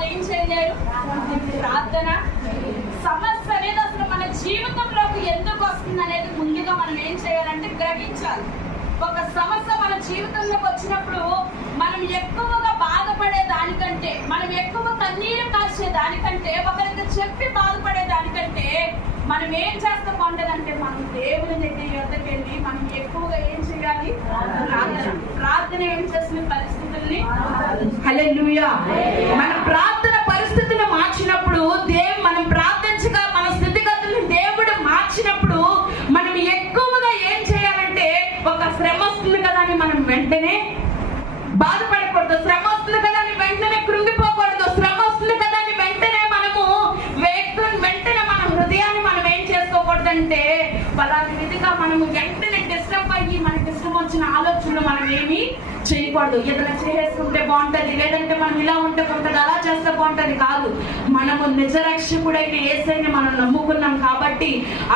వాళ్ళు ఏం చేయలేరు? ప్రార్థన. సమస్య అనేది అసలు మన జీవితంలోకి ఎందుకు వస్తుంది అనేది ముందుగా మనం ఏం చేయాలంటే గ్రహించాలి. ఒక సమస్య మన జీవితంలోకి వచ్చినప్పుడు మనం ఎక్కువగా బాధపడే దానికంటే, మనం ఎక్కువ కన్నీరు కాసే దానికంటే, ఒకరికి చెప్పి బాధపడే దానికంటే మనం ఏం చేస్తాం ఉండదంటే మనం దేవుని దగ్గరికి వెళ్ళి మనం ఎక్కువగా ఏం చేయాలి? ప్రార్థన ఏం చేసిన పరిస్థితుల్ని, హల్లెలూయా, మన ప్రార్థన పరిస్థితిని మార్చినప్పుడు, మనం ప్రార్థించగా మన స్థితిగతుల్ని దేవుడు మార్చినప్పుడు మనం ఎక్కువగా ఏం చేయాలంటే, ఒక శ్రమ వస్తుంది కదా అని మనం వెంటనే బాధపడకూడదు, శ్రమ వస్తుంది కదా అని వెంటనే కృంగిపోకూడదు, శ్రమ వస్తుంది కదా అని వెంటనే మనము వెంటనే మన హృదయాన్ని మనం ఏం చేసుకోకూడదంటే పలానా విధిగా మనము వెంటనే డిస్టర్బ్ అయ్యి మనకి ఇష్టం వచ్చిన ఆలోచనలు మనం ఏమి చేయకూడదు. ఏదైనా చేసుకుంటే బాగుంటది, లేదంటే మనం ఇలా ఉంటే బాగుంటది, అలా చేస్తే బాగుంటది కాదు. మనము నిజరక్షకుడైన యేసయ్యని మనం నమ్ముకున్నాం కాబట్టి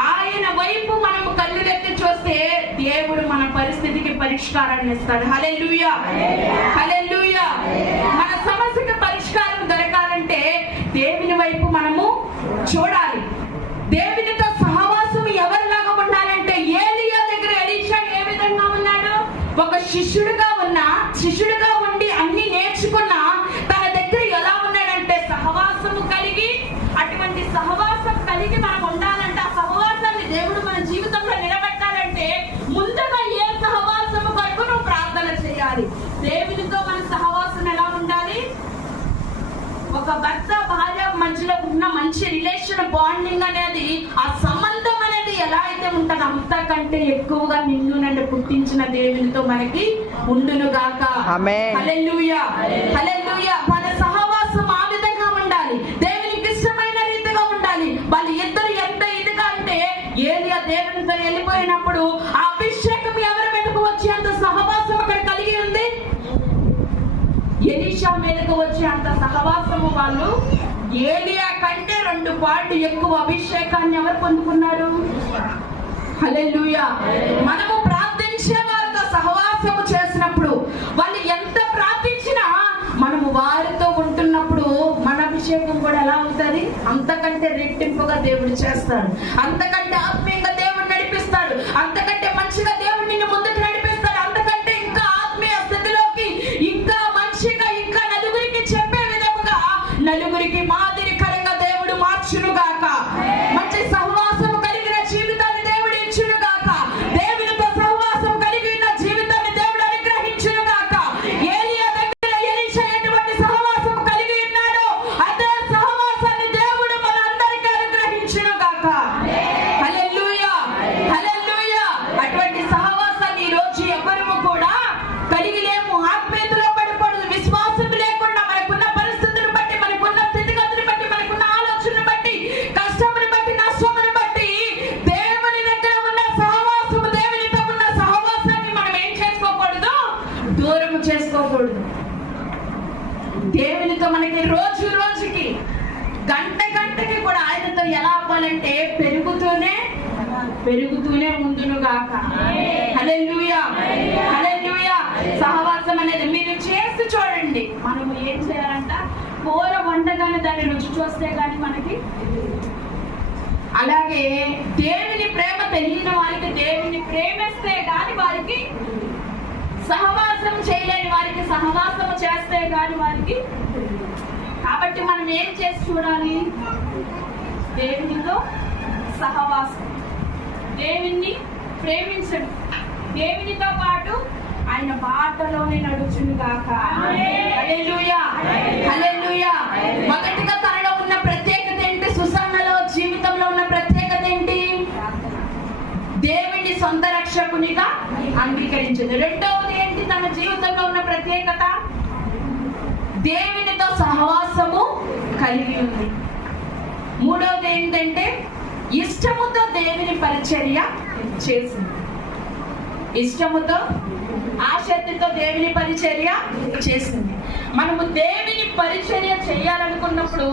ఆయన వైపు మనము కళ్ళెత్తి చూస్తే దేవుడు మన పరిస్థితికి పరిష్కారాన్ని ఇస్తాడు. హల్లెలూయా, హల్లెలూయా. మన సమస్యకి పరిష్కారం దొరకాలంటే దేవుని వైపు మనము చూడాలి. దేవునితో సహవాసం ఎవరిలాగా ఉండాలంటే, ఏలియా దగ్గర ఎలీషా ఏ విధంగా ఉన్నాడు? ఒక శిష్యుడిగా ఉండి అన్ని నేర్చుకున్న తన దగ్గర ఎలా ఉన్నాడంటే సహవాసము కలిగి, అటువంటి సహవాసం కలిగి మనం ఉండాలంటే, ఆ సహవాసాన్ని దేవుడు మన జీవితంలో నిలబెట్టాలంటే ముందుగా ఏ సహవాసము కొరకు నువ్వు ప్రార్థన చేయాలి. దేవునితో మన సహవాసం ఎలా ఉండాలి? ఒక భర్త భార్య మధ్యలో ఉన్న మంచి రిలేషన్, బాండింగ్ అనేది, ఆ సంబంధం అనేది ఎలా అయితే ఉంటుందో అంతకంటే ఎక్కువగా నిన్ను నన్ను పుట్టించిన దేవునితో మనకి ఉండును గాక. హల్లెలూయా, హల్లెలూయా. మన సహవాసం ఆ విధంగా ఉండాలి, దేవునికి ఇష్టమైన రీతిగా ఉండాలి. వాళ్ళు ఇద్దరు ఎంత ఇదిగా అంటే, ఏలియా దేవునితో వెళ్ళిపోయినప్పుడు ఆ అభిషేకం ఎవరి మీదకు వచ్చి అంత సహవాసం అక్కడ కలిగి ఉంది? ఎలీషా మీదకు వచ్చి అంత సహవాసము వాళ్ళు, ఏలియా కంటే 2 పాళ్ళు ఎక్కువ అభిషేకాన్ని ఎవరు పొందుకున్నారు? హల్లెలూయా. మనము ప్రార్థించే వారితో సహవాసము చేసినప్పుడు, వాళ్ళు ఎంత ప్రార్థించినా మనము వారితో ఉంటున్నప్పుడు మన అభిషేకం కూడా ఎలా అవుతుంది? అంతకంటే రెట్టింపుగా దేవుడు చేస్తాడు, అంతకంటే ఆత్మీయంగా దేవుడు నడిపిస్తాడు, అంతకంటే మంచిగా దేవుడు నిన్ను ముందుకు నడిపిస్తాడు, అంతకంటే ఇంకా ఆత్మీయ స్థితిలోకి, ఇంకా మంచిగా, ఇంకా నలుగురికి చెప్పే విధముగా, నలుగురికి మాదిరికరంగా దేవుడు మార్చును గాక. మంచి సహవాసము కలిగిన జీవితాన్ని దేవుడు ఇచ్చును గాక. దేవునితో సహవాసం కలిగిన జీవితాన్ని దేవుడు అనుగ్రహించును గాక. ఏలియా దగ్గర ఎలీషా ఎటువంటి సహవాసం కలిగి ఉన్నాడో అదే సహవాసాన్ని దేవుడు మనందరికీ అనుగ్రహించును గాక. హల్లెలూయా, హల్లెలూయా. అటువంటి సహవాసాన్ని ఈ రోజు ఎవరు కూడా కలిగి లేము. ఆత్మీయతలో పడిపోవడం, విశ్వాసం లేకుండా మనకున్న పరిస్థితులను బట్టి, మనకున్న స్థితిగతులను బట్టి, మనకున్న ఆలోచనను బట్టి, కష్టమును బట్టి, నష్టమును బట్టి దేవుని దగ్గర ఉన్న సహవాసము, దేవునితో ఉన్న సహవాసాన్ని మనం ఏం చేసుకోకూడదు? దూరం చేసుకోకూడదు. దేవునితో మనకి రోజు రోజుకి, గంట గంటకి కూడా ఆయనతో ఎలా అవ్వాలంటే పెరుగుతూనే ఉండును గాక. హల్లెలూయా, హల్లెలూయా. సహవాసం అనేది మీరు చేసి చూడండి. మనము ఏం చేయాలంట? కూర వండగానే దాన్ని రుచి చూస్తే గాని మనకి, అలాగే దేవుని ప్రేమ తెలియని వారికి, దేవుని ప్రేమిస్తే గాని వారికి, సహవాసం చేయలేని వారికి సహవాసం చేస్తే గాని వారికి. కాబట్టి మనం ఏం చేసి చూడాలి? దేవునితో సహవాసం, దేవుణ్ణి ప్రేమించడం, దేవునితో పాటు ఆయన బాటలోనే నడుచును గాక. హల్లెలూయా, హల్లెలూయా. మొదటిగా తనలో ఉన్న ప్రత్యేకత ఏంటి? సుసన్నలో జీవితంలో ఉన్న ప్రత్యేకత ఏంటి? దేవుని సొంత రక్షకునిగా అంగీకరించింది. రెండవది ఏంటి? తన జీవితంలో ఉన్న ప్రత్యేకత దేవునితో సహవాసము కలిగి ఉంది. మూడవది ఏంటంటే ఇష్టముతో దేవుని పరిచర్య చేసింది. ఇష్టముతో, ఆసక్తితో దేవుని పరిచర్య చేసింది. మనము దేవుని పరిచర్య చేయాలనుకున్నప్పుడు